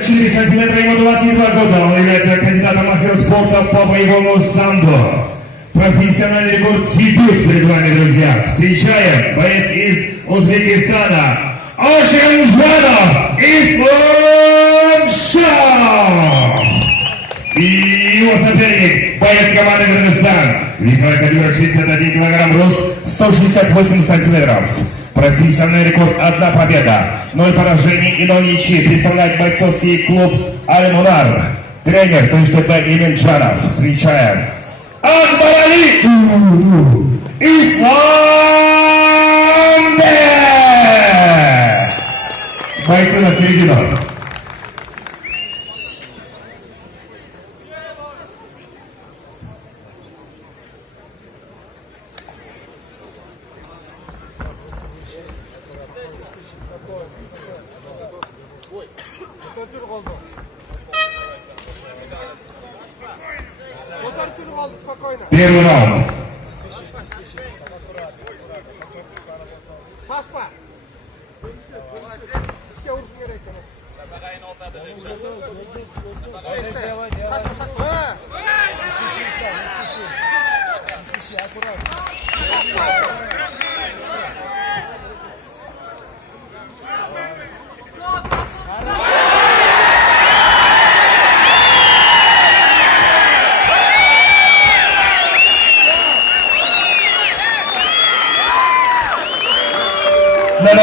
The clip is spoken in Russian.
4 сантиметра, ему 22 года. Он является кандидатом мастера спорта по боевому самбо. Профессиональный рекорд дебют перед вами, друзья. Встречаем боец из Узбекистана Ишламбек и его соперник, боец команды Кыргызстан. Весовая категория 61 килограмм, рост 168 сантиметров. Профессиональный рекорд, 1 победа, 0 поражений и 0 ничьих. Представляет бойцовский клуб Аль-Мунар. Тренер, то есть это Иминджанов. Встречаем Акбарали Исламбек. Бойцы на середину. Первый раунд.